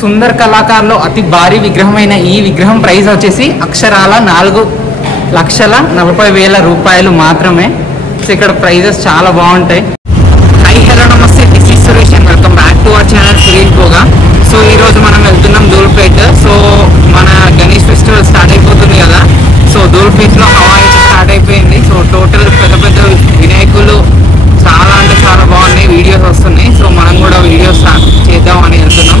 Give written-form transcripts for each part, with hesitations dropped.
సుందర్ కళాకారులో అతి భారీ విగ్రహమైన ఈ విగ్రహం ప్రైస్ వచ్చేసి అక్షరాల 4,40,000 రూపాయలు మాత్రమే. సో ఇక్కడ ప్రైజెస్ చాలా బాగుంటాయి. హై హలో నమస్తే, this is Suresh and welcome back to our channel Suresh Bhoga. So ఈరోజు మనం వెళ్తున్నాం ధూల్పేట్. సో మన గణేష్ ఫెస్టివల్ స్టార్ట్ అయిపోతుంది కదా. సో ధూల్పేట్లో హవా అయితే స్టార్ట్ అయిపోయింది. సో టోటల్ పెద్ద పెద్ద వినాయకులు చాలా అంటే చాలా బాగున్నాయి, వీడియోస్ వస్తున్నాయి. సో మనం కూడా వీడియోస్ స్టార్ట్ చేద్దాం అని వెళ్తున్నాం.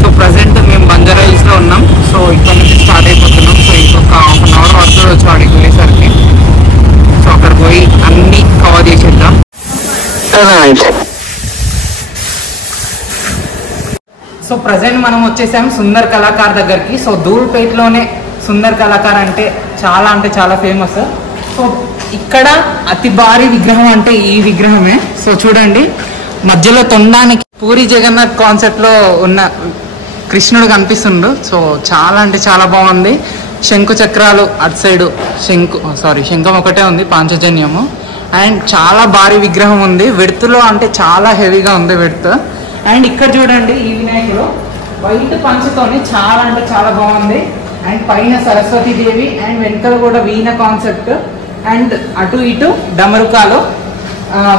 సో ప్రజెంట్ మేము బంజారా హిల్స్లో ఉన్నాం. సో ఇక్కడ నుంచి స్టార్ట్ అయిపోతున్నాం. సో ఇంకొక హాఫ్ అన్ అవర్ వరకు వచ్చి వాడికి వెళ్ళేసరికి సో అక్కడ పోయి అన్నీ కవర్ చేసేద్దాం. సో ప్రజెంట్ మనం వచ్చేసాం సుందర్ కళాకార్ దగ్గరికి. సో ధూల్పేట్లోనే సుందర్ కళాకార్ అంటే చాలా ఫేమస్. సో ఇక్కడ అతి భారీ విగ్రహం అంటే ఈ విగ్రహమే. సో చూడండి, మధ్యలో తొండానికి పూరి జగన్నాథ్ కాన్సెప్ట్ లో ఉన్న కృష్ణుడు కనిపిస్తుండు. సో చాలా అంటే చాలా బాగుంది. శంకు చక్రాలు అటు సైడు శంఖం ఒకటే ఉంది, పాంచజన్యము. అండ్ చాలా భారీ విగ్రహం ఉంది. విడ్త్లో అంటే చాలా హెవీగా ఉంది విడ్త్. అండ్ ఇక్కడ చూడండి, ఈ వినాయకుడు వైట్ పంచతోని చాలా అంటే చాలా బాగుంది. అండ్ పైన సరస్వతీదేవి అండ్ వెనకాల కూడా వీణ కాన్సెప్ట్. అండ్ అటు ఇటు డమరుకాలు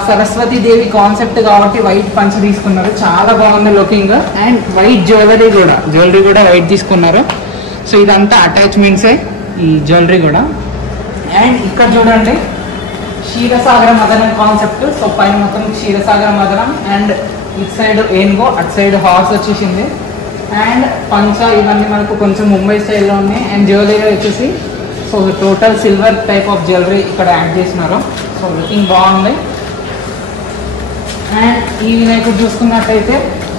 సరస్వతీదేవి కాన్సెప్ట్ కాబట్టి వైట్ పంచ తీసుకున్నారు, చాలా బాగుంది లుకింగ్. అండ్ వైట్ జ్యువెలరీ కూడా వైట్ తీసుకున్నారు. సో ఇదంతా అటాచ్మెంట్సే ఈ జ్యువెలరీ కూడా. అండ్ ఇక్కడ చూడండి, క్షీరసాగర మదనం కాన్సెప్ట్. సో పైన మొత్తం క్షీరసాగర మదనం అండ్ ఇటు సైడ్ ఏనుగో, అటు సైడ్ హార్స్ వచ్చేసింది. అండ్ పంచ ఇవన్నీ మనకు కొంచెం ముంబై స్టైల్లో ఉన్నాయి. అండ్ జ్యువెలరీ వచ్చేసి so total silver type of jewellery ఇక్కడ యాడ్ చేసినారు. సో లుకింగ్ బాగుంది. అండ్ ఈ వినాయకుడు చూసుకున్నట్టయితే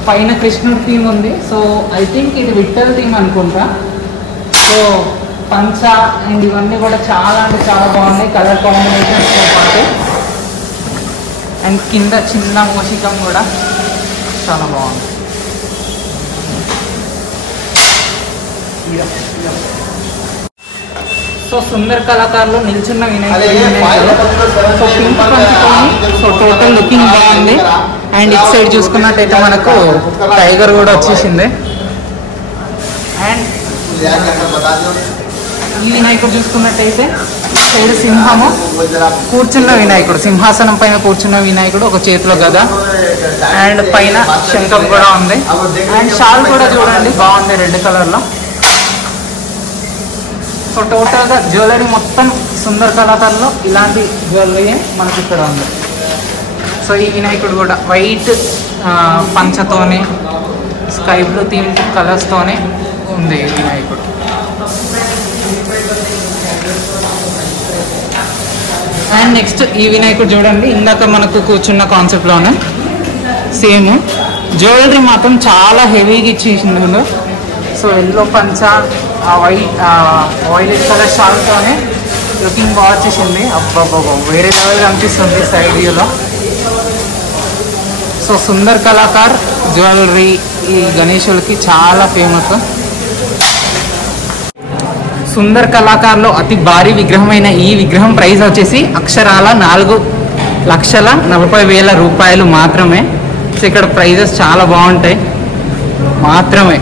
పైన కృష్ణుడి థీమ్ ఉంది. సో ఐ థింక్ ఇది విఠల్ థీమ్ అనుకుంటా. సో పంచ అండ్ ఇవన్నీ కూడా చాలా అంటే చాలా బాగున్నాయి, కలర్ కాంబినేషన్స్తో పాటు. అండ్ కింద చిన్న మూషికం కూడా చాలా బాగుంది. సో సుందర్ కళాకారులు నిల్చున్న వినాయకుడు సో పింక్ పంచుకొని సో టోటల్ లుకింగ్ బాగుంది. అండ్ ఇటు సైడ్ చూసుకున్నట్టయితే మనకు టైగర్ కూడా వచ్చేసింది. అండ్ ఈ వినాయకుడు చూసుకున్నట్టయితే సైడ్ సింహము కూర్చున్న వినాయకుడు, సింహాసనం పైన కూర్చున్న వినాయకుడు, ఒక చేతిలో గద అండ్ పైన శంఖం కూడా ఉంది. అండ్ షాల్ కూడా చూడండి బాగుంది రెడ్ కలర్లో. సో టోటల్గా జ్యువెలరీ మొత్తం సుందర్ కళాకారులో ఇలాంటి జ్యువెలరీ మనకి ఇక్కడ ఉంది. సో ఈ వినాయకుడు కూడా వైట్ పంచతోనే స్కై బ్లూ థీమ్ కలర్స్తోనే ఉంది ఈ వినాయకుడు. అండ్ నెక్స్ట్ ఈ వినాయకుడు చూడండి, ఇందాక మనకు కూర్చున్న కాన్సెప్ట్లోనే సేమ్ జ్యువెలరీ మాత్రం చాలా హెవీగా ఇచ్చేసిండు. సో ఎల్లో పంచ వైలెట్ కలర్ షాల్తోనే లుకింగ్ బాగా వచ్చేసింది. అబ్బాబ్బా వేరే లెవెల్ కనిపిస్తుంది సైడ్ వ్యూలో. సో సుందర్ కళాకార్ జ్యువెలరీ ఈ గణేశులకి చాలా ఫేమస్. సుందర్ కళాకారులో అతి భారీ విగ్రహమైన ఈ విగ్రహం ప్రైస్ వచ్చేసి అక్షరాల 4,40,000 రూపాయలు మాత్రమే. సో ఇక్కడ ప్రైజెస్ చాలా బాగుంటాయి మాత్రమే.